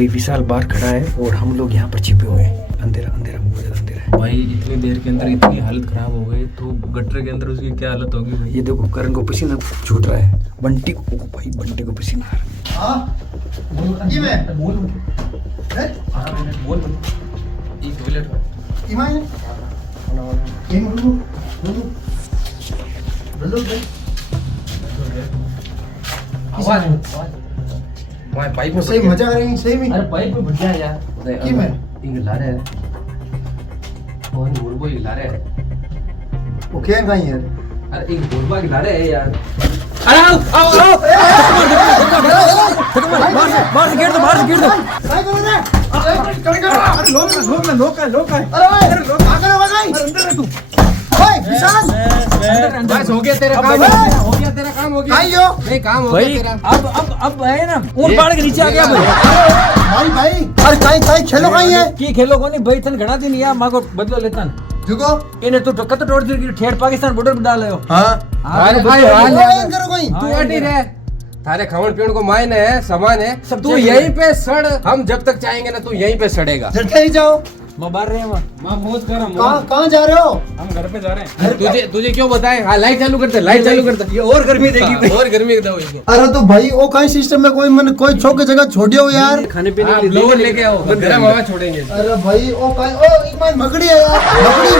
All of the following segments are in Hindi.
भाई विशाल बाहर खड़ा है और हम लोग यहाँ पर छिपे हुए हैं। अंधेरा अंधेरा बहुत ज्यादा अंधेरा है भाई। इतनी देर के अंदर इतनी हालत खराब हो गई तो गटर के अंदर उसकी क्या हालत होगी भाई। ये देखो करण को पसीना छूट रहा है, बंटी को भाई बंटी को पसीना आ रहा है। पाइप में सही मजा आ रही सही में। अरे पाइप में बढ़िया यार की मैं हिला रहे हैं कौन बोलबो हिला रहे हैं। वो क्या कहीं यार। अरे एक बोलबा हिला रहे हैं यार। अरे आओ आओ आओ बाहर से गिर दो, बाहर से गिर दो। काय कर रहे अरे लोग है अरे लोग आ गए भाई अंदर रह तू। ओए विशाल बस हो गया तेरा काम, हो गया तेरा काम, हो गया भाई यो नहीं काम हो भाई गया तेरा। अब है ना ऊन पहाड़ के नीचे आ गया भाई। भाई अरे काय खेलो कहीं है की खेलो को नहीं भाई, तन घना दिन यार मां को बदलो लेतन देखो इन्हें तो कत तोड़ दी ठेठ पाकिस्तान बॉर्डर पे डाले हो। हां अरे भाई करो कोई तू अटी रहे, थारे खावन पीण को मायने है सामान है सब तू चाहिए। यहीं पे सड़, हम जब तक चाहेंगे ना तू यहीं पे सड़ेगा। जल्दी ही जाओ। मैं बाहर रहे हैं मां बहुत गरम कहां जा रहे हो। हम घर पे जा रहे हैं। तुझे क्यों बताएं। हाँ लाइट चालू करते, लाइट चालू करते, ये और गर्मी देगी और गर्मी दो इसको। अरे तो भाई वो कहीं सिस्टम में कोई छोड़ के जगह छोड़ियो यार। खाने पीने के लिए ब्लोअर लेके आओ, गरम हवा छोड़ेंगे। अरे भाई वो कहीं ओ एक मार मकड़ी है यार, मकड़ी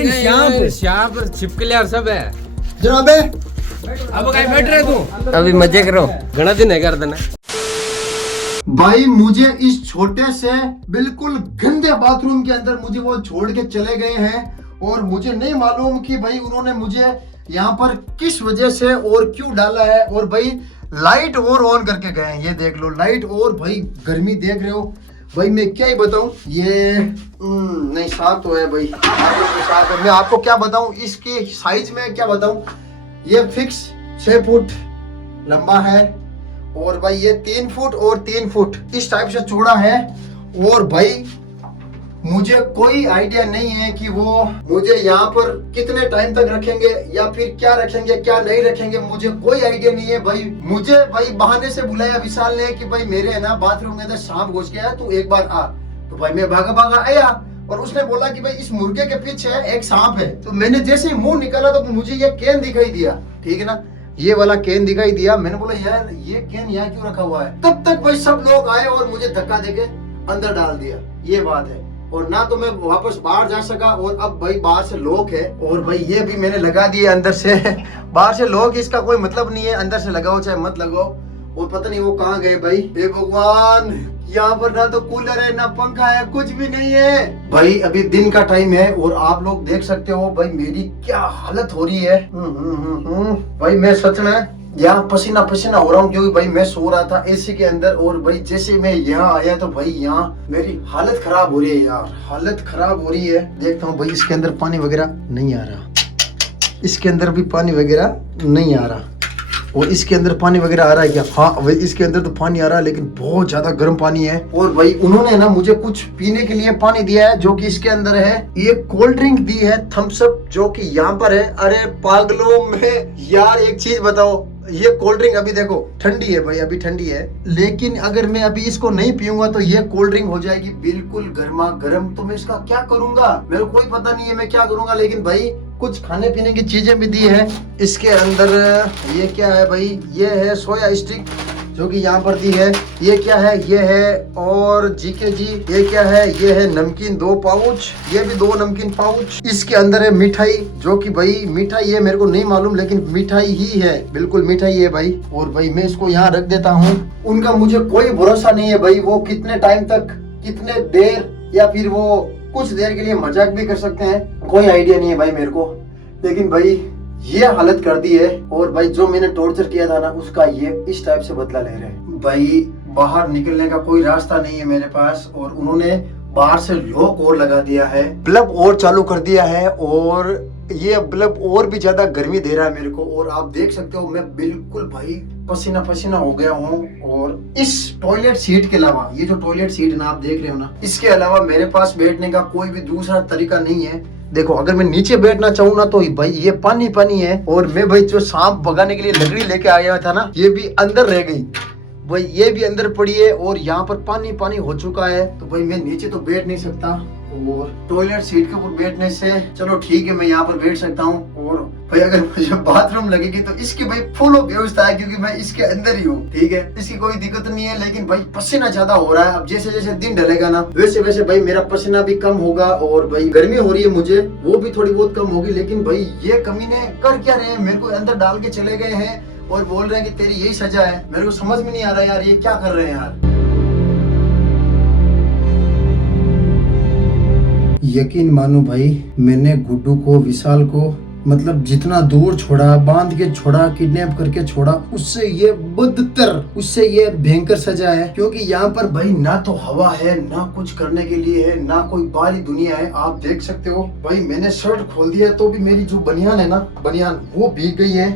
ईमानदारी श्याम छिपकलियां सब है जनाब। अब कहीं बैठ रहे तू, अभी मजे करो, घना दिन है कर देना। भाई मुझे इस छोटे से बिल्कुल गंदे बाथरूम के अंदर मुझे वो छोड़ के चले गए हैं और मुझे नहीं मालूम कि भाई उन्होंने मुझे यहाँ पर किस वजह से और क्यों डाला है। और भाई लाइट और ऑन करके गए हैं, ये देख लो लाइट। और भाई गर्मी देख रहे हो भाई, मैं क्या ही बताऊं। ये नहीं साफ तो है भाई, साफ है। मैं आपको क्या बताऊं, इसकी साइज में क्या बताऊं। ये फिक्स 6 फुट लंबा है और भाई ये 3 फुट और 3 फुट इस टाइप से चौड़ा है। और भाई मुझे कोई आइडिया नहीं है कि वो मुझे यहाँ पर कितने टाइम तक रखेंगे या फिर क्या रखेंगे क्या नहीं रखेंगे, मुझे कोई आइडिया नहीं है भाई। मुझे भाई बहाने से बुलाया विशाल ने कि भाई मेरे है ना बाथरूम के अंदर सांप घुस गया, तू एक बार आ। तो भाई मैं भागा भागा आया और उसने बोला कि भाई इस मुर्गे के पीछे एक सांप है। तो मैंने जैसे ही मुंह निकाला तो मुझे ये कैन दिखाई दिया, ठीक है ना, ये वाला कैन दिखाई दिया। मैंने बोला यार ये कैन यहाँ क्यों रखा हुआ है। तब तक भाई सब लोग आए और मुझे धक्का देके अंदर डाल दिया, ये बात है। और ना तो मैं वापस बाहर जा सका और अब भाई बाहर से लॉक है। और भाई ये भी मैंने लगा दिए अंदर से बाहर से लॉक, इसका कोई मतलब नहीं है, अंदर से लगाओ चाहे मत लगाओ। और पता नहीं वो कहाँ गए भाई। हे भगवान, यहाँ पर ना तो कूलर है ना पंखा है, कुछ भी नहीं है भाई। अभी दिन का टाइम है और आप लोग देख सकते हो भाई मेरी क्या हालत हो रही है। भाई मैं सच में यहाँ पसीना पसीना हो रहा हूँ क्योंकि भाई मैं सो रहा था एसी के अंदर। और भाई जैसे मैं यहाँ आया तो भाई यहाँ मेरी हालत खराब हो रही है यार, हालत खराब हो रही है। देखता हूँ भाई इसके अंदर पानी वगैरह नहीं आ रहा, इसके अंदर भी पानी वगैरह नहीं आ रहा। और इसके अंदर पानी वगैरह आ रहा है क्या? हाँ भाई इसके अंदर तो पानी आ रहा है लेकिन बहुत ज्यादा गर्म पानी है। और भाई उन्होंने ना मुझे कुछ पीने के लिए पानी दिया है जो कि इसके अंदर है। ये कोल्ड ड्रिंक दी है थम्स अप जो कि यहाँ पर है। अरे पागलों में यार एक चीज बताओ, ये कोल्ड ड्रिंक अभी देखो ठंडी है भाई, अभी ठंडी है, लेकिन अगर मैं अभी इसको नहीं पीऊंगा तो ये कोल्ड ड्रिंक हो जाएगी बिल्कुल गर्मा गर्म। तो मैं इसका क्या करूंगा, मेरे को कोई पता नहीं है मैं क्या करूंगा। लेकिन भाई कुछ खाने पीने की चीजें भी दी है इसके अंदर। ये क्या है भाई, ये है सोया स्टिक जो कि यहाँ पर दी है। ये क्या है, ये है और जीके जी ये क्या है, ये है नमकीन 2 पाउच, ये भी 2 नमकीन पाउच। इसके अंदर है मिठाई जो कि भाई मिठाई है मेरे को नहीं मालूम लेकिन मिठाई ही है, बिल्कुल मिठाई है भाई। और भाई मैं इसको यहाँ रख देता हूँ। उनका मुझे कोई भरोसा नहीं है भाई, वो कितने टाइम तक, कितने देर, या फिर वो कुछ देर के लिए मजाक भी कर सकते हैं, कोई आइडिया नहीं है भाई मेरे को। लेकिन भाई ये हालत कर दी है और भाई जो मैंने टॉर्चर किया था ना उसका ये इस टाइप से बदला ले रहे हैं भाई। बाहर निकलने का कोई रास्ता नहीं है मेरे पास और उन्होंने बाहर से लॉक और लगा दिया है, बल्ब और चालू कर दिया है और ये बल्ब और भी ज्यादा गर्मी दे रहा है मेरे को। और आप देख सकते हो मैं बिल्कुल भाई पसीना पसीना हो गया हूँ। और इस टॉयलेट सीट के अलावा, ये जो टॉयलेट सीट ना आप देख रहे हो ना, इसके अलावा मेरे पास बैठने का कोई भी दूसरा तरीका नहीं है। देखो अगर मैं नीचे बैठना चाहूँ ना तो भाई ये पानी पानी है। और मैं भाई जो सांप भगाने के लिए लकड़ी लेके आया था ना, ये भी अंदर रह गई भाई ये भी अंदर पड़ी है और यहाँ पर पानी पानी हो चुका है। तो भाई मैं नीचे तो बैठ नहीं सकता और टॉयलेट सीट के ऊपर बैठने से चलो ठीक है मैं यहाँ पर बैठ सकता हूँ। और भाई अगर मुझे बाथरूम लगेगी तो इसकी भाई फुल व्यवस्था है क्योंकि मैं इसके अंदर ही हूँ, ठीक है, इसकी कोई दिक्कत नहीं है। लेकिन भाई पसीना ज्यादा हो रहा है, अब जैसे जैसे दिन ढलेगा ना वैसे वैसे भाई मेरा पसीना भी कम होगा और भाई गर्मी हो रही है मुझे वो भी थोड़ी बहुत कम होगी। लेकिन भाई ये कमीने कर क्या रहे हैं, मेरे को अंदर डाल के चले गए हैं और बोल रहे हैं कि तेरी यही सजा है। मेरे को समझ में नहीं आ रहा यार ये क्या कर रहे हैं यार। यकीन मानो भाई मैंने गुड्डू को विशाल को मतलब जितना दूर छोड़ा, बांध के छोड़ा, किडनैप करके छोड़ा, उससे ये बदतर, उससे ये भयंकर सजा है। क्योंकि यहाँ पर भाई ना तो हवा है, ना कुछ करने के लिए है, ना कोई बाहरी दुनिया है। आप देख सकते हो भाई मैंने शर्ट खोल दिया तो भी मेरी जो बनियान है ना, बनियान वो भीग गई है।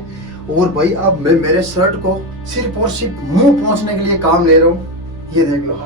और भाई अब मैं मेरे शर्ट को सिर्फ और सिर्फ मुंह पहुंचने के लिए काम ले रहा हूँ। ये देख लो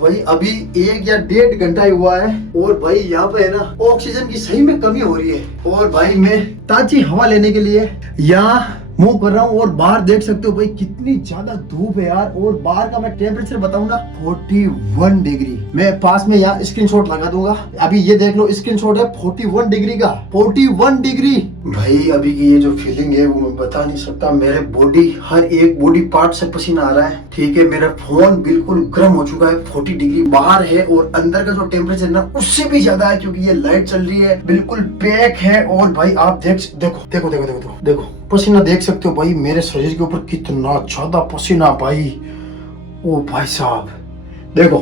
भाई अभी 1 या 1.5 घंटा ही हुआ है और भाई यहाँ पे है ना ऑक्सीजन की सही में कमी हो रही है। और भाई मैं ताजी हवा लेने के लिए यहाँ मूव कर रहा हूँ और बाहर देख सकते हो भाई कितनी ज्यादा धूप है यार। और बाहर का मैं टेम्परेचर बताऊँ ना 41 डिग्री। मैं पास में यहाँ स्क्रीनशॉट लगा दूंगा, अभी ये देख लो स्क्रीनशॉट है 41 डिग्री का, 41 डिग्री। भाई अभी की ये जो फीलिंग है वो मैं बता नहीं सकता। मेरे बॉडी हर एक बॉडी पार्ट से पसीना आ रहा है, ठीक है। मेरा फोन बिल्कुल गर्म हो चुका है, 40 डिग्री बाहर है और अंदर का जो टेम्परेचर ना उससे भी ज्यादा है क्योंकि ये लाइट चल रही है, बिल्कुल पैक है। और भाई आप देखो पसीना देख सकते हो भाई मेरे शरीर के ऊपर कितना ज्यादा पसीना भाई। ओ भाई साहब देखो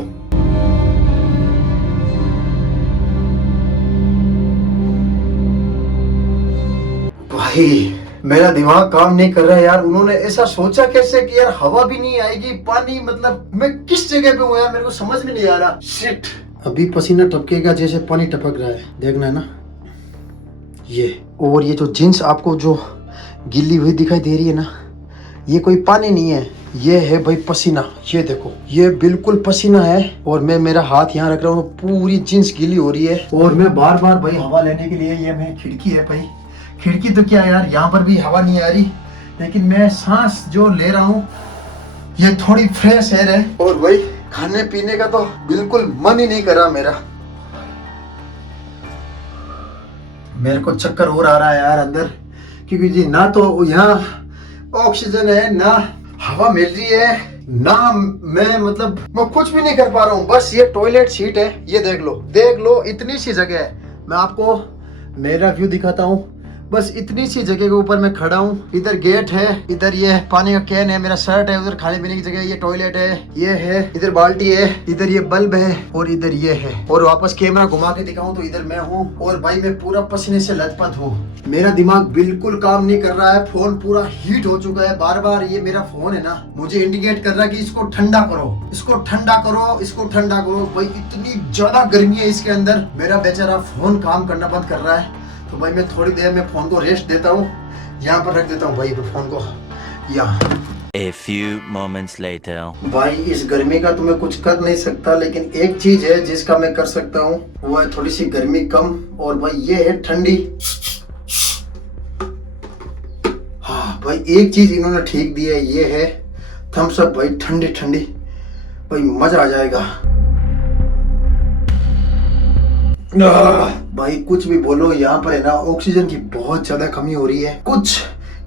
भाई मेरा दिमाग काम नहीं कर रहा है यार। उन्होंने ऐसा सोचा कैसे कि यार हवा भी नहीं आएगी, पानी, मतलब मैं किस जगह पे हूँ यार, मेरे को समझ में नहीं आ रहा। शिट अभी पसीना टपकेगा जैसे पानी टपक रहा है, देखना है ना ये। और ये जो जींस आपको जो गिल्ली हुई दिखाई दे रही है ना, ये कोई पानी नहीं है, ये है भाई पसीना। ये देखो ये बिल्कुल पसीना है और मैं मेरा हाथ यहाँ रख रहा हूँ, पूरी जींस गीली हो रही है। और मैं बार बार भाई हवा लेने के लिए, ये मैं खिड़की है भाई, खिड़की तो क्या यार यहाँ पर भी हवा नहीं आ रही, लेकिन मैं सांस जो ले रहा हूँ ये थोड़ी फ्रेश एयर है। और भाई खाने पीने का तो बिल्कुल मन ही नहीं कर रहा मेरे को चक्कर और आ रहा है यार अंदर, क्योंकि जी ना तो यहाँ ऑक्सीजन है, ना हवा मिल रही है, ना मैं कुछ भी नहीं कर पा रहा हूँ। बस ये टॉयलेट सीट है, ये देख लो इतनी सी जगह है। मैं आपको मेरा व्यू दिखाता हूँ, बस इतनी सी जगह के ऊपर मैं खड़ा हूँ। इधर गेट है, इधर ये पानी का कैन है, मेरा शर्ट है, उधर खाने पीने की जगह, ये टॉयलेट है, ये है, इधर बाल्टी है, इधर ये बल्ब है और इधर ये है। और वापस कैमरा घुमा के दिखाऊं तो इधर मैं हूँ और भाई मैं पूरा पसीने से लथपथ हूँ। मेरा दिमाग बिल्कुल काम नहीं कर रहा है, फोन पूरा हीट हो चुका है। बार बार ये मेरा फोन है ना मुझे इंडिकेट कर रहा है कि इसको ठंडा करो, इसको ठंडा करो, इसको ठंडा करो। भाई इतनी ज्यादा गर्मी है इसके अंदर, मेरा बेचारा फोन काम करना बंद कर रहा है। तो भाई मैं थोड़ी देर में फोन को रेस्ट देता हूँ, यहाँ पर रख देता हूँ भाई फोन को यहाँ। A few moments later. भाई इस गर्मी का तो मैं कुछ कर नहीं सकता, लेकिन एक चीज है जिसका मैं कर सकता हूँ, वो है थोड़ी सी गर्मी कम। और भाई ये है ठंडी। हाँ भाई एक चीज इन्होंने ठीक दी है, ये है थम्स अप भाई, ठंडी ठंडी, भाई मजा आ जाएगा। भाई कुछ भी बोलो, यहाँ पर है ना ऑक्सीजन की बहुत ज्यादा कमी हो रही है, कुछ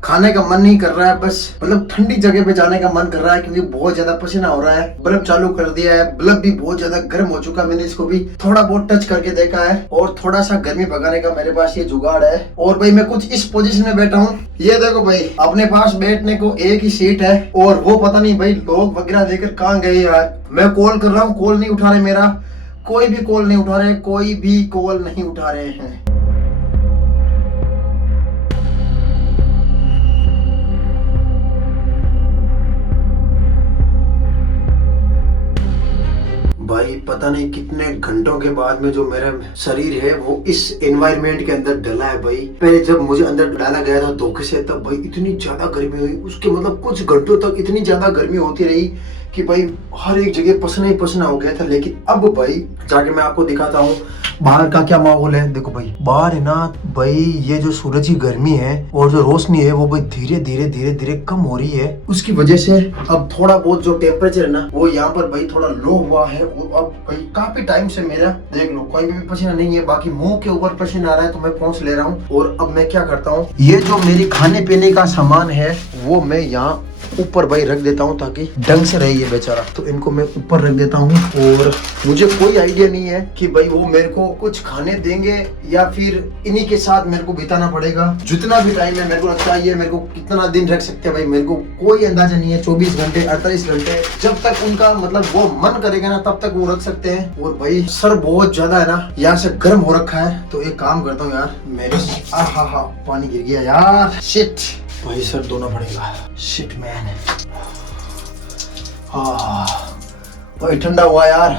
खाने का मन नहीं कर रहा है, बस ठंडी जगह पे जाने का मन कर रहा है क्योंकि बहुत ज्यादा पसीना हो रहा है। बल्ब चालू कर दिया है, बल्ब भी बहुत ज्यादा गर्म हो चुका है, मैंने इसको भी थोड़ा बहुत टच करके देखा है और थोड़ा सा गर्मी भगाने का मेरे पास ये जुगाड़ है। और भाई मैं कुछ इस पोजीशन में बैठा हूँ, ये देखो भाई अपने पास बैठने को एक ही सीट है और वो पता नहीं भाई लोग वगैरह लेकर कहाँ गए यार। मैं कॉल कर रहा हूँ, कॉल नहीं उठा रहे, मेरा कोई भी कॉल नहीं उठा रहे, कोई भी कॉल नहीं उठा रहे हैं। भाई पता नहीं कितने घंटों के बाद में जो मेरा शरीर है वो इस एनवायरनमेंट के अंदर डला है। भाई पहले जब मुझे अंदर डाला गया था धोखे से, तब भाई इतनी ज्यादा गर्मी हुई, उसके कुछ घंटों तक इतनी ज्यादा गर्मी होती रही कि भाई हर एक जगह पसीना ही पसीना हो गया था। लेकिन अब भाई जाके मैं आपको दिखाता हूँ बाहर का क्या माहौल है। देखो भाई बाहर है ना भाई, ये जो सूरज की गर्मी है और जो रोशनी है वो भाई धीरे धीरे कम हो रही है। उसकी वजह से अब थोड़ा बहुत जो टेम्परेचर है ना वो यहाँ पर भाई थोड़ा लो हुआ है। और अब भाई काफी टाइम से मेरा देख लो कोई भी पसीना नहीं है, बाकी मुंह के ऊपर पसीना आ रहा है तो मैं पहुंच ले रहा हूँ। और अब मैं क्या करता हूँ, ये जो मेरी खाने पीने का सामान है वो मैं यहाँ ऊपर भाई रख देता हूँ ताकि ढंग से रहे ये बेचारा। तो इनको मैं ऊपर रख देता हूँ। और मुझे कोई आइडिया नहीं है कि भाई वो मेरे को कुछ खाने देंगे या फिर इन्हीं के साथ मेरे को बिताना पड़ेगा। जितना भी टाइम है मेरे को लगता है ये मेरे को कितना दिन रख सकते हैं भाई, मेरे को कोई अंदाजा नहीं है। 24 घंटे 48 घंटे जब तक उनका मतलब वो मन करेगा ना तब तक वो रख सकते हैं। और भाई सर बहुत ज्यादा है ना यहाँ से गर्म हो रखा है। तो एक काम करता हूँ यार, मेरे पानी गिर गया यार, शिट भाई सर धोना पड़ेगा, शिट मैन। भाई ठंडा हुआ यार,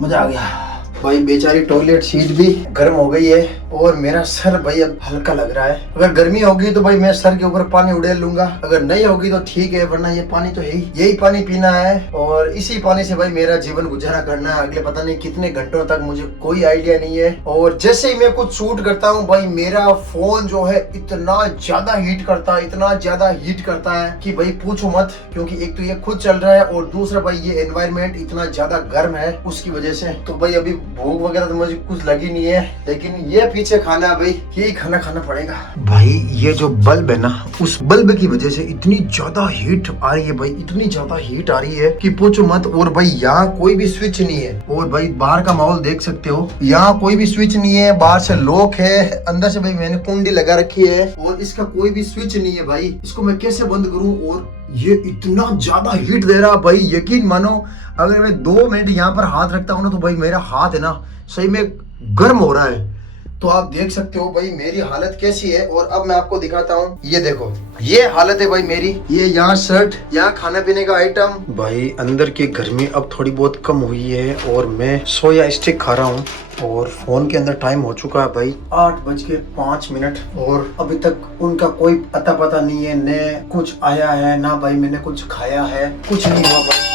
मजा आ गया भाई। बेचारी टॉयलेट सीट भी गर्म हो गई है और मेरा सर भाई अब हल्का लग रहा है। अगर गर्मी होगी तो भाई मैं सर के ऊपर पानी उड़ेल लूंगा, अगर नहीं होगी तो ठीक है, वरना ये पानी तो है ही, यही पानी पीना है और इसी पानी से भाई मेरा जीवन गुजारा करना है अगले पता नहीं कितने घंटों तक, मुझे कोई आइडिया नहीं है। और जैसे ही मैं कुछ शूट करता हूँ भाई मेरा फोन जो है इतना ज्यादा हीट करता है, इतना ज्यादा हीट करता है कि भाई पूछो मत। क्योंकि एक तो ये खुद चल रहा है और दूसरा भाई ये एनवायरमेंट इतना ज्यादा गर्म है उसकी वजह से। तो भाई अभी भूख वगैरह तो मुझे कुछ लगी नहीं है, लेकिन ये पीछे खाना भाई यही खाना खाना पड़ेगा। भाई ये जो बल्ब है ना उस बल्ब की वजह से इतनी ज्यादा हीट आ रही है भाई, इतनी ज्यादा हीट आ रही है कि पूछो मत। और भाई यहाँ कोई भी स्विच नहीं है और भाई बाहर का माहौल देख सकते हो, यहाँ कोई भी स्विच नहीं है, बाहर से लॉक है, अंदर से भाई मैंने कुंडी लगा रखी है और इसका कोई भी स्विच नहीं है भाई। इसको मैं कैसे बंद करूँ? और ये इतना ज्यादा हीट दे रहा भाई, यकीन मानो अगर मैं 2 मिनट यहाँ पर हाथ रखता हूँ ना तो भाई मेरा हाथ है ना सही में गर्म हो रहा है। तो आप देख सकते हो भाई मेरी हालत कैसी है। और अब मैं आपको दिखाता हूँ, ये देखो ये हालत है भाई मेरी। ये यहाँ शर्ट, यहाँ खाने पीने का आइटम। भाई अंदर की गर्मी अब थोड़ी बहुत कम हुई है और मैं सोया स्टिक खा रहा हूँ। और फोन के अंदर टाइम हो चुका है भाई 8:05 और अभी तक उनका कोई अता पता नहीं है, न कुछ आया है ना भाई मैंने कुछ खाया है, कुछ नहीं हुआ भाई।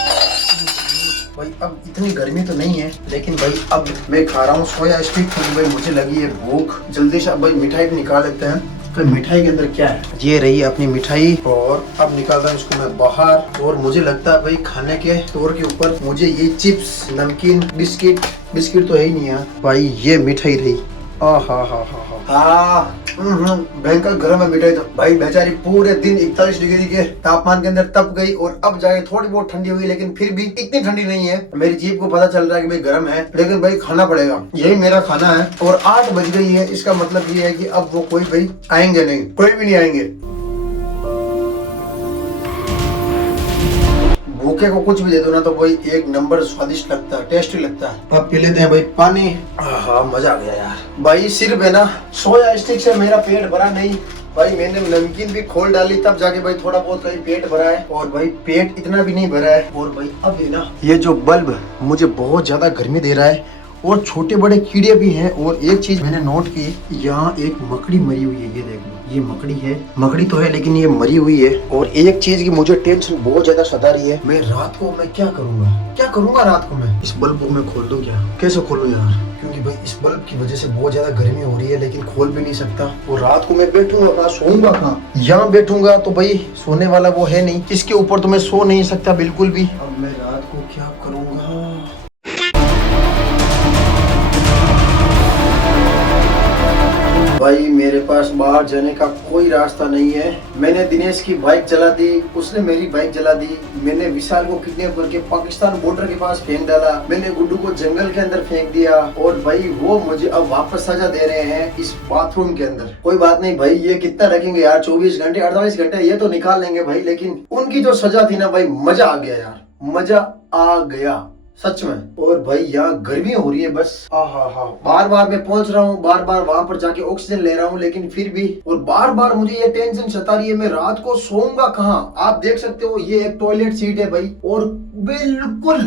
अब इतनी गर्मी तो नहीं है लेकिन भाई अब मैं खा रहा हूँ सोया स्टिक क्योंकि भाई मुझे लगी है भूख। जल्दी से अब भाई मिठाई निकाल लेते हैं। तो मिठाई के अंदर क्या है, ये रही अपनी मिठाई और अब निकालता हूँ इसको मैं बाहर। और मुझे लगता है भाई खाने के तौर के ऊपर मुझे ये चिप्स, नमकीन, बिस्किट तो है ही नहीं है भाई, ये मिठाई रही। भयंकर गर्म है मिठाई तो भाई। बेचारी पूरे दिन 41 डिग्री के तापमान के अंदर तप गई और अब जाके थोड़ी बहुत ठंडी हुई, लेकिन फिर भी इतनी ठंडी नहीं है। मेरी जीभ को पता चल रहा है कि भाई गर्म है, लेकिन भाई खाना पड़ेगा, यही मेरा खाना है। और 8 बज गई है, इसका मतलब ये है कि अब वो कोई भाई आएंगे नहीं, कोई भी नहीं आएंगे। भूखे को कुछ भी दे दो ना तो वही एक नंबर स्वादिष्ट लगता है, टेस्टी लगता है। अब पी लेते हैं भाई पानी। मजा आ गया यार भाई। सिर्फ है ना सोया स्टिक से मेरा पेट भरा नहीं भाई, मैंने नमकीन भी खोल डाली तब जाके भाई थोड़ा बहुत कहीं पेट भरा है। और भाई पेट इतना भी नहीं भरा है। और भाई अब है ना ये जो बल्ब मुझे बहुत ज्यादा गर्मी दे रहा है और छोटे बड़े कीड़े भी हैं। और एक चीज मैंने नोट की, यहाँ एक मकड़ी मरी हुई है, ये देख लो, ये मकड़ी है, मकड़ी तो है लेकिन ये मरी हुई है। और एक चीज की मुझे टेंशन बहुत ज्यादा सता रही है, मैं रात को मैं क्या करूंगा रात को मैं इस बल्ब को मैं खोल दूं क्या, कैसे खोलूं यार? क्योंकि भाई इस बल्ब की वजह से बहुत ज्यादा गर्मी हो रही है लेकिन खोल भी नहीं सकता। और रात को मैं बैठूंगा कहाँ, सोऊंगा कहाँ? यहाँ बैठूंगा तो भाई सोने वाला वो है नहीं, इसके ऊपर तो मैं सो नहीं सकता बिल्कुल भी। अब मैं रात को क्या करूंगा? भाई मेरे पास बाहर जाने का कोई रास्ता नहीं है। मैंने दिनेश की बाइक जला दी, उसने मेरी बाइक जला दी। मैंने विशाल को किडनैप करके पाकिस्तान बॉर्डर के पास फेंक डाला। मैंने गुड्डू को जंगल के अंदर फेंक दिया और भाई वो मुझे अब वापस सजा दे रहे हैं इस बाथरूम के अंदर। कोई बात नहीं भाई, ये कितना रखेंगे यार, 24 घंटे 48 घंटे ये तो निकाल लेंगे भाई। लेकिन उनकी जो सजा थी ना भाई, मजा आ गया यार, मजा आ गया सच में। और भाई यहाँ गर्मी हो रही है बस, बार बार मैं पहुंच रहा हूँ, बार बार वहां पर जाके ऑक्सीजन ले रहा हूँ, लेकिन फिर भी और बार बार मुझे ये टेंशन सता रही है, मैं रात को सोऊंगा कहाँ? आप देख सकते हो ये एक टॉयलेट सीट है भाई और बिल्कुल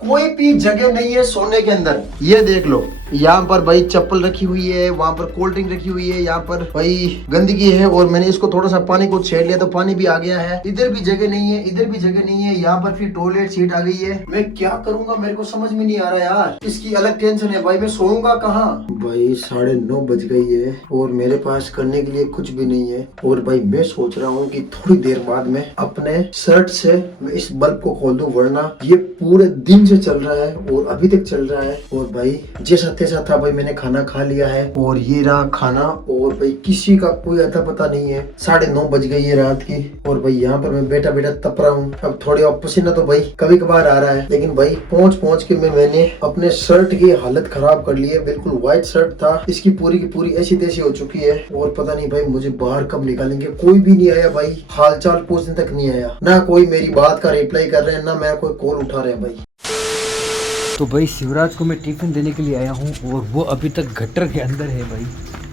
कोई भी जगह नहीं है सोने के अंदर। ये देख लो, यहाँ पर भाई चप्पल रखी हुई है, वहाँ पर कोल्ड ड्रिंक रखी हुई है, यहाँ पर भाई गंदगी है और मैंने इसको थोड़ा सा पानी को छेड़ लिया तो पानी भी आ गया है। इधर भी जगह नहीं है, इधर भी जगह नहीं है, यहाँ पर फिर टॉयलेट सीट आ गई है। मैं क्या करूंगा मेरे को समझ में नहीं आ रहा यार। इसकी अलग टेंशन है भाई, मैं सोऊंगा कहाँ। भाई 9:30 बज गई है और मेरे पास करने के लिए कुछ भी नहीं है। और भाई मैं सोच रहा हूँ कि थोड़ी देर बाद में अपने शर्ट से मैं इस बल्ब को खोल दूं, वरना ये पूरे दिन से चल रहा है और अभी तक चल रहा है। और भाई जैसा तैसा था भाई, मैंने खाना खा लिया है और ये रहा खाना। और भाई किसी का कोई अता पता नहीं है। 9:30 बज गई है रात की और भाई यहाँ पर मैं बैठा बैठा तप रहा हूँ। अब थोड़ी पसीना तो भाई कभी कभार आ रहा है, लेकिन भाई पहुंच के मैंने अपने शर्ट की हालत खराब कर ली है। बिल्कुल व्हाइट शर्ट था, इसकी पूरी की पूरी ऐसी तैसी हो चुकी है। और पता नहीं भाई मुझे बाहर कब निकालेंगे। कोई भी नहीं आया भाई, हालचाल पूछने तक नहीं आया, ना कोई मेरी बात का रिप्लाई कर रहे हैं, ना मैं कोई कॉल उठा रहे हैं भाई। तो भाई शिवराज को मैं टिफिन देने के लिए आया हूँ और वो अभी तक गटर के अंदर है भाई।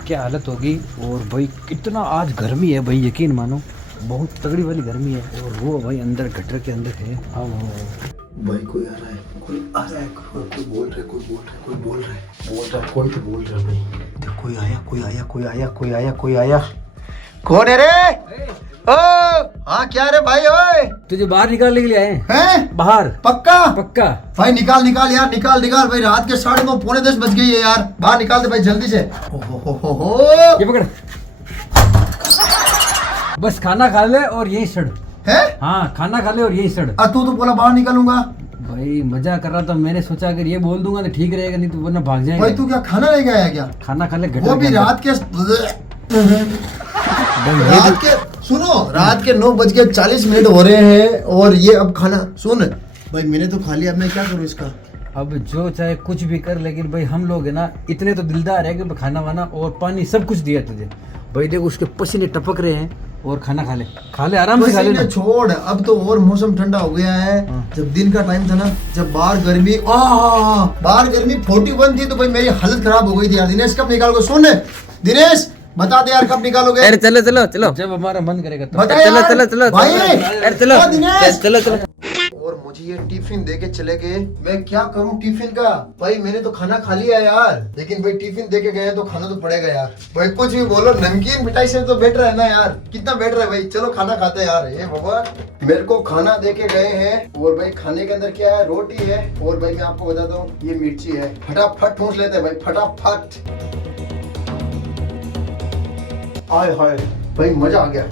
क्या हालत होगी। और भाई कितना आज गर्मी है भाई, यकीन मानो बहुत तगड़ी वाली गर्मी है। और वो भाई अंदर गटर के अंदर है। आओ भाई कोई आ रहा है, कोई आ रहा है, कोई बोल रहा है, कोई बोल रहा है, कोई बोल रहा है, कोई तो बोल रहा है भाई। देखो कोई आया। कौन है रे? ओ हाँ क्या रे भाई? ओए तुझे बाहर निकालने के लिए आए हैं? बाहर पक्का पक्का। भाई निकाल यार, निकाल भाई। रात के 9:30 पौने 10 बज गई है यार। बाहर निकाल दे भाई जल्दी से। हो ये पकड़, बस खाना खा ले और यही सड़ है। हाँ खाना खा ले और यही सड़। तू तो बोला बाहर निकालूंगा। भाई मजा कर रहा था, मैंने सोचा अगर ये बोल दूंगा तो ठीक रहेगा, नहीं तो वरना भाग जाएगा। भाई तू क्या खाना लेके आया क्या? खाना खा ले गटर वो भी के रात के रात के 9:40 हो रहे हैं और ये अब खाना। सुन भाई मैंने तो खा लिया, अब मैं क्या करूँ इसका? अब जो चाहे कुछ भी कर, लेकिन भाई हम लोग है ना इतने तो दिलदार है कि खाना वाना और पानी सब कुछ दिया तुझे। भाई देख उसके पसीने टपक रहे हैं और खाना खा ले आराम से खा ले। छोड़, अब तो और मौसम ठंडा हो गया है। जब दिन का टाइम था ना, जब बाहर गर्मी 41 थी तो भाई मेरी हालत खराब हो गई थी यार। दिनेश कब निकालोगे? सुन दिनेश बता दे यार कब निकालोगे? अरे चलो जब हमारा मन करेगा तो बता चलो भाई। अरे चलो। और मुझे ये टिफिन दे के चले गए। मैं क्या करूं टिफिन का? भाई मैंने तो खाना खा लिया यार, लेकिन भाई टिफिन दे के गए तो खाना तो पड़ेगा यार। भाई कुछ भी बोलो, नमकीन मिठाई से तो बेटर है ना यार। कितना बेटर है भाई। चलो खाना खाते हैं यार। ये बाबा मेरे को खाना दे के गए हैं और भाई खाने के अंदर क्या है? रोटी है और भाई मैं आपको बताता हूँ ये मिर्ची है। फटाफट ठूंस लेते हैं भाई, फटाफट। हाय भाई मजा आ गया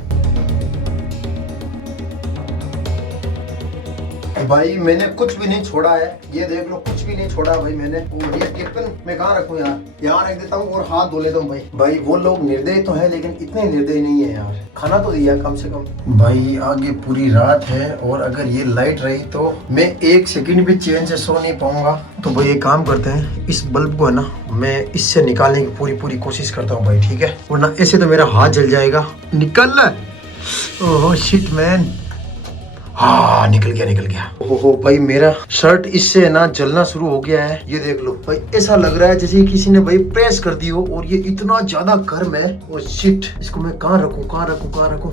भाई। मैंने कुछ भी नहीं छोड़ा है, ये देख लो, कुछ भी नहीं छोड़ा भाई मैंने। और ये टिफिन मैं कहाँ रखूँ यार? यहाँ रख देता हूँ और हाथ धो लेता हूँ भाई। वो लोग निर्दयी तो है लेकिन इतने निर्दयी नहीं है यार। खाना तो दिया कम से कम। भाई आगे पूरी रात है और अगर ये लाइट रही तो मैं 1 सेकंड भी चैन से सो नहीं पाऊंगा। तो भाई एक काम करते हैं, इस बल्ब को है ना मैं इससे निकालने की पूरी कोशिश करता हूँ भाई, ठीक है? वरना ऐसे तो मेरा हाथ जल जाएगा। निकल। Oh shit man. हाँ निकल गया। ओहो भाई मेरा शर्ट इससे ना जलना शुरू हो गया है। ये देख लो भाई, ऐसा लग रहा है जैसे किसी ने भाई प्रेस कर दी हो। और ये इतना ज्यादा गर्म है। ओ शिट, इसको मैं कहाँ रखूं?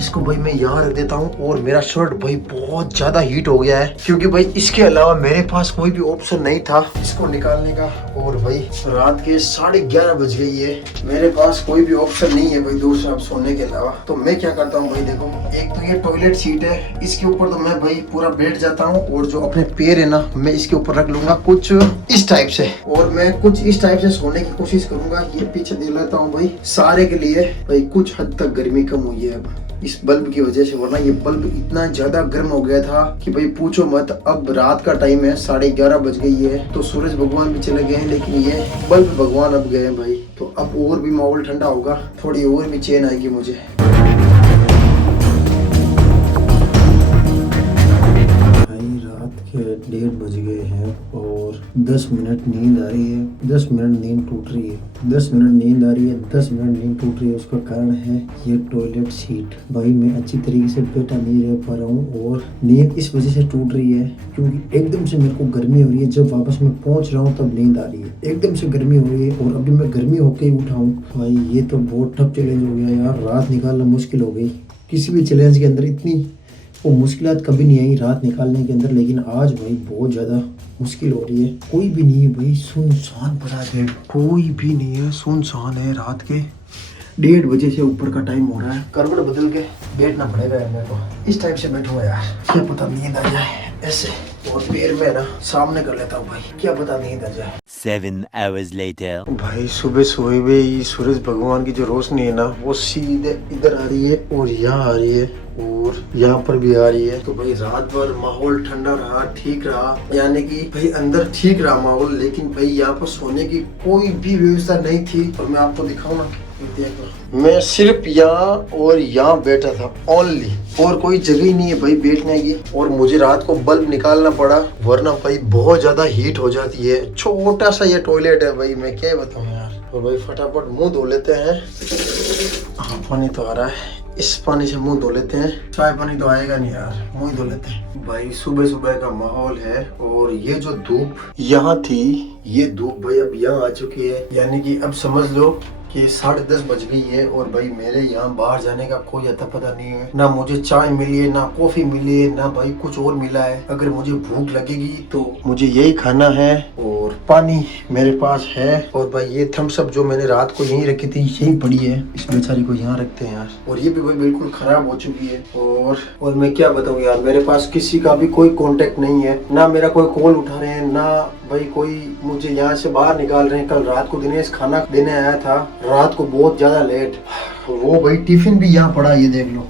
इसको भाई मैं यहाँ रख देता हूँ। और मेरा शर्ट भाई बहुत ज्यादा हीट हो गया है, क्योंकि भाई इसके अलावा मेरे पास कोई भी ऑप्शन नहीं था इसको निकालने का। और भाई रात के 11:30 बज गई है, मेरे पास कोई भी ऑप्शन नहीं है भाई दूसरा सोने के अलावा। तो मैं क्या करता हूँ भाई, देखो एक तो ये टॉयलेट सीट है, इसके ऊपर तो मैं भाई पूरा बैठ जाता हूँ। और जो अपने पैर है ना, मैं इसके ऊपर रख लूंगा कुछ इस टाइप से। और मैं कुछ इस टाइप से सोने की कोशिश करूंगा। ये पीछे दे लेता हूँ भाई सारे के लिए। भाई कुछ हद तक गर्मी कम हुई है अब इस बल्ब की वजह से, वरना ये बल्ब इतना ज्यादा गर्म हो गया था कि भाई पूछो मत। अब रात का टाइम है, 11:30 बज गई है, तो सूरज भगवान भी चले गए हैं, लेकिन ये बल्ब भगवान अब गए हैं भाई। तो अब और भी माहौल ठंडा होगा, थोड़ी और भी चैन आएगी मुझे। के 1:30 बज गए हैं और 10 मिनट नींद आ रही है। 10 मिनट नींद टूट रही है। 10 मिनट नींद आ रही है, 10 मिनट नींद टूट रही है। उसका कारण है ये टॉयलेट सीट। भाई मैं अच्छी तरीके से बैठा नहीं रह पा रहा हूँ और नींद इस वजह से टूट रही है क्योंकि एकदम से मेरे को गर्मी हो रही है। जब वापस मैं पहुँच रहा हूँ तब नींद आ रही है, एकदम से गर्मी हो रही है। और अभी मैं गर्मी होके ही उठा हूँ। भाई ये तो बहुत टफ चैलेंज हो गया यार, रात निकालना मुश्किल हो गई। किसी भी चैलेंज के अंदर इतनी वो मुश्किलात कभी नहीं आई रात निकालने के अंदर, लेकिन आज भाई बहुत ज़्यादा मुश्किल हो रही है। कोई भी नहीं है भाई, सुनसान पड़ा है, कोई भी नहीं है, सुनसान है। रात के 1:30 बजे से ऊपर का टाइम हो रहा है। करवट बदल के बैठना पड़ेगा यार मेरे को। इस टाइप से बैठूंगा यार, क्या पता नींद आ जाए ऐसे। और पैर में ना सामने कर लेता हूँ भाई, क्या पता नींद आ जाए। 7 hours later. भाई सुबह सुबह में सूरज भगवान की जो रोशनी है ना, वो सीधे इधर आ रही है और यहाँ आ रही है और यहाँ पर भी आ रही है। तो भाई रात भर माहौल ठंडा रहा, ठीक रहा, यानी कि भाई अंदर ठीक रहा माहौल, लेकिन भाई यहाँ पर सोने की कोई भी व्यवस्था नहीं थी। और मैं आपको दिखाऊँ ना, मैं सिर्फ यहाँ और यहाँ बैठा था ओनली, और कोई जगह ही नहीं है भाई बैठने की। और मुझे रात को बल्ब निकालना पड़ा, वरना भाई बहुत ज्यादा हीट हो जाती है। छोटा सा ये टॉयलेट है भाई, मैं क्या बताऊँ यार। तो भाई फटाफट मुंह धो लेते हैं। हाँ पानी तो आ रहा है, इस पानी से मुंह धो लेते हैं। चाय पानी तो आएगा नहीं यार, मुंह ही धो लेते हैं। भाई सुबह सुबह का माहौल है, और ये जो धूप यहाँ थी, ये धूप भाई अब यहाँ आ चुकी है। यानी कि अब समझ लो कि 10:30 बज गई है। और भाई मेरे यहाँ बाहर जाने का कोई अता पता नहीं है। ना मुझे चाय मिली है, ना कॉफी मिली है, ना भाई कुछ और मिला है। अगर मुझे भूख लगेगी तो मुझे यही खाना है, और पानी मेरे पास है। और भाई ये थम्स अप जो मैंने रात को यहीं रखी थी, यहीं पड़ी है। इस बेचारी को यहाँ रखते हैं यार। और ये भी भाई बिल्कुल खराब हो चुकी है। और मैं क्या बताऊँ यार, मेरे पास किसी का भी कोई कॉन्टेक्ट नहीं है, ना मेरा कोई कॉल उठा रहे हैं, ना भाई कोई मुझे यहाँ से बाहर निकाल रहे हैं। कल रात को दिनेश खाना देने आया था, रात को बहुत ज्यादा लेट, वो भाई टिफिन भी यहाँ पड़ा, ये देख लो।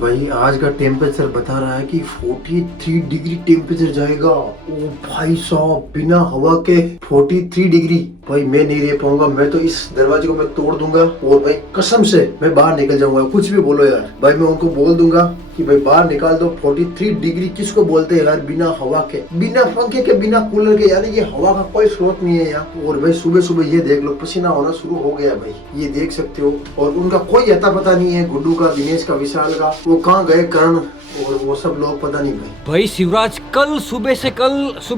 भाई आज का टेम्परेचर बता रहा है कि 43 डिग्री टेम्परेचर जाएगा। ओ भाई साहब, बिना हवा के 43 डिग्री। भाई मैं नहीं रह पाऊंगा, मैं तो इस दरवाजे को मैं तोड़ दूंगा, और भाई कसम से मैं बाहर निकल जाऊंगा। कुछ भी बोलो यार भाई, मैं उनको बोल दूंगा कि भाई बाहर निकाल दो। 43 डिग्री किसको बोलते हैं यार, बिना हवा के, बिना पंखे के, बिना कूलर के, यानी ये हवा का कोई स्रोत नहीं है यहाँ। और भाई सुबह सुबह ये देख लो, पसीना होना शुरू हो गया भाई, ये देख सकते हो। और उनका कोई अता पता नहीं है, गुड्डू का, दिनेश का, विशाल का, वो कहाँ गए, करण और वो सब लोग पता नहीं भाई शिवराज कल सुबह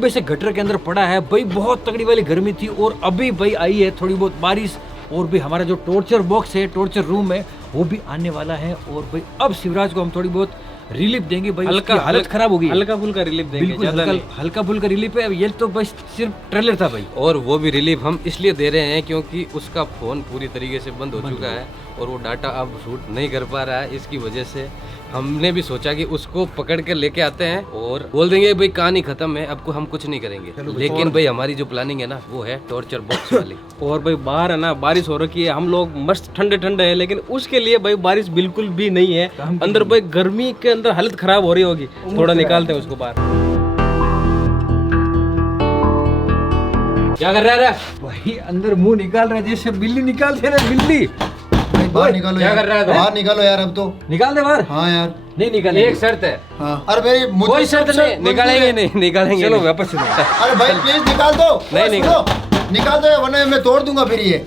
से गटर के अंदर पड़ा है भाई, बहुत तगड़ी वाली गर्मी थी। और अभी भाई आई है थोड़ी बहुत बारिश, और भी हमारा जो टॉर्चर बॉक्स है, टॉर्चर रूम है, वो भी आने वाला है। और भाई अब शिवराज को हम थोड़ी बहुत रिलीफ देंगे भाई, हल्का हालत खराब होगी, हल्का फुल्का रिलीफ देंगे, बिल्कुल हल्का फुल्का रिलीफ है। ये तो बस सिर्फ ट्रेलर था भाई, और वो भी रिलीफ हम इसलिए दे रहे हैं क्योंकि उसका फोन पूरी तरीके से बंद हो चुका है, और वो डाटा अब शूट नहीं कर पा रहा है। इसकी वजह से हमने भी सोचा कि उसको पकड़ के लेके आते हैं और बोल देंगे भाई कहानी खत्म है, अब को हम कुछ नहीं करेंगे। लेकिन भाई हमारी जो प्लानिंग है ना, वो है टॉर्चर बॉक्स वाली। और भाई बाहर है ना, बारिश हो रखी है, हम लोग मस्त ठंडे ठंडे है, लेकिन उसके लिए भाई बारिश बिल्कुल भी नहीं है। अंदर भाई गर्मी के अंदर हालत खराब हो रही होगी, थोड़ा निकालते हैं उसको बाहर। क्या कर रहा है भाई अंदर मुंह निकाल रहा है जैसे बिल्ली निकालते रहे, बिल्ली। बाहर निकालो क्या यार, कर रहा है? बाहर निकालो यार, अब तो निकाल दे बाहर। हाँ यार, नहीं निकाले, एक शर्त है। हाँ। अरे भाई मुझे कोई शर्त नहीं, निकालेंगे नहीं, निकालेंगे चलो नहीं। वापस चलो। अरे भाई प्लीज निकाल दो। नहीं, निकाल दो, वरना मैं तोड़ दूंगा फिर ये।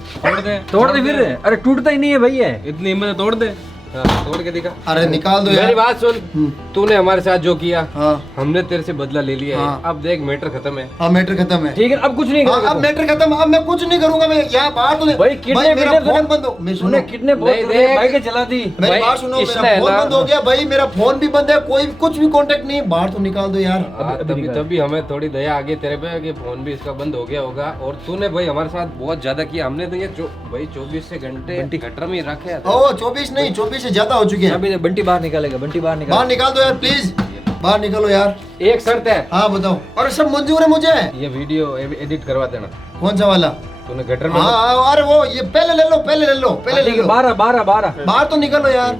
तोड़ दे फिर, अरे टूटता ही नहीं है भाई ये। इतनी हिम्मत है, तोड़ दे। हाँ, तोड़ के दिखा। अरे निकाल दो मेरी यार। बात सुन, तूने हमारे साथ जो किया, हाँ हमने तेरे से बदला ले लिया है। हाँ। अब देख मैटर खत्म है। हाँ मैटर खत्म है। ठीक है, अब कुछ नहीं हाँ, करेगा अब मैटर खत्म, अब मैं कुछ नहीं करूंगा। मैं यहाँ बाहर तो भाई किडनैप मेरा फोन बंद हो, मैं सुनो, कितने नहीं, देख। बाइक चला दी। मेरी भाई, बात सुनो, इसने मेरा फोन ना- बंद हो गया भाई, मेरा फोन भी बंद है, कोई कुछ भी कांटेक्ट नहीं। बाहर तो निकाल दो यार। हाँ, तभी हमें थोड़ी दया आ गई तेरे पे कि फोन भी इसका बंद हो गया होगा। और तूने भाई हमारे साथ बहुत ज्यादा किया। हमने तो ये भाई 24 से घंटे गटर में ही रखे हैं। ओ 24 नहीं, 24 से ज्यादा हो चुके हैं। अभी बंटी बाहर निकालेगा, बंटी बाहर बाहर निकाल दो यार प्लीज, बाहर निकालो यार। एक शर्त है। हाँ बताओ। और सब मंजूर है मुझे। ये वीडियो एडिट करवा देना। कौन सा वाला? तूने गटर में हाँ, अरे वो ये पहले ले लो, पहले ले लो, पहले ले लो। बारह बाहर तो निकलो यार।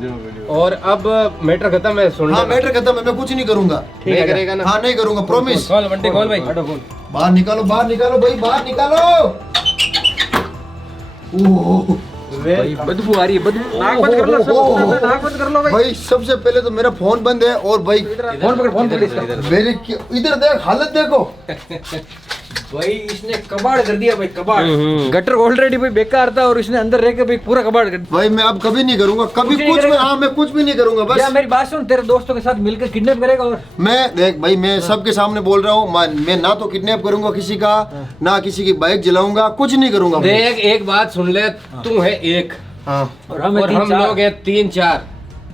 और अब मैटर खत्म है, सुन हाँ लेना। मैटर खत्म है, मैं कुछ नहीं करूंगा। नहीं करेगा ना? हाँ नहीं करूंगा, प्रॉमिस। खोल बंटी, खोल भाई। बाहर निकालो, बाहर निकालो भाई, बाहर निकालो। ओह भाई बदबू आ रही है, बदबू। नाक बंद कर लो, सब नाक बंद कर लो भाई। भाई सबसे पहले तो मेरा फोन बंद है, और भाई फोन पकड़ इसका। मेरे इधर देख, हालत देखो भाई इसने कबाड़ कर दिया भाई, कबाड़। गटर ऑलरेडी भाई बेकार था, और इसने अंदर रह के भाई पूरा कबाड़ कर दिया। भाई मैं अब कभी नहीं करूंगा, कभी कुछ नहीं कुछ करेगा? हाँ मैं कुछ भी नहीं करूंगा। क्या बस मेरी बात सुन, तेरे दोस्तों के साथ मिलकर किडनैप करेगा। और मैं देख भाई, मैं सबके सामने बोल रहा हूँ, मैं ना तो किडनैप करूंगा किसी का, ना किसी की बाइक जलाऊंगा, कुछ नहीं करूंगा। देख एक बात सुन ले, तू है एक हाँ और हम और हम लोग हैं 3-4।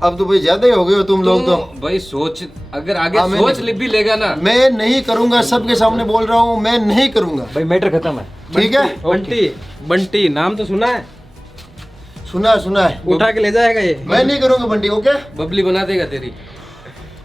अब तो भाई ज्यादा ही हो गए हो तुम लोग तो। भाई सोच, अगर आगे हाँ, मैं सोच नहीं- भी लेगा ना। मैं नहीं करूंगा, सबके सामने बोल रहा हूँ, मैं नहीं करूंगा। भाई मैटर खत्म है। ठीक है, बंटी, बंटी नाम तो सुना है, सुना है, सुना है। उठा के ले जाएगा ये। मैं नहीं करूंगा बंटी, ओके। बबली बना देगा तेरी।